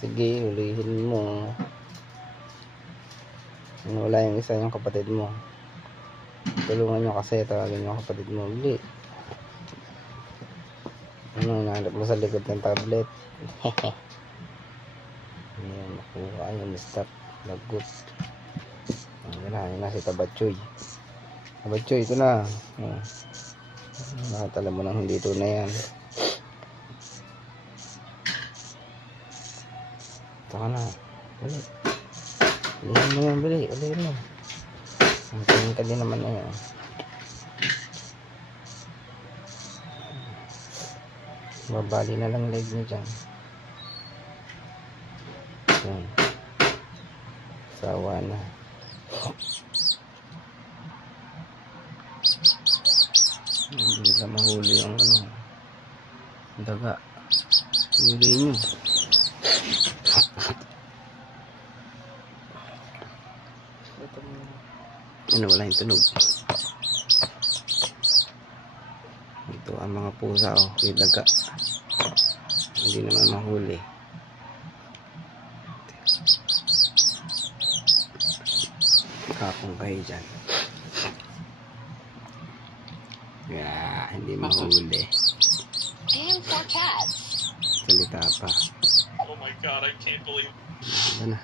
Sige, ulihin mo. Wala yung isa yung kapatid mo. Tulungan nyo kasi, tawagin yung kapatid mo. Uli. Ano, nahanap mo sa likod ng tablet. Ayan, nakuha yung stop. Lagot. Ayan na si Tabatchoy. Tabatchoy, ito na. Lahat alam mo nang hindi ito na yan. Ito ka na. Balik. Ulihin mo yan, balik. Ulihin mo. Ang tingin ka din naman na yan. Babali na lang leg niya dyan. Yan. Sawa na. Hindi nila mahuli yung ano, daga. Huli nyo. Ano, wala yung tunog. Ito ang mga pusa, oh, yung daga. Hindi naman mahuli. Kapong kayo dyan. Hindi mahuli. Game for cats. Salita pa. Oh my god, I can't believe. Ano na?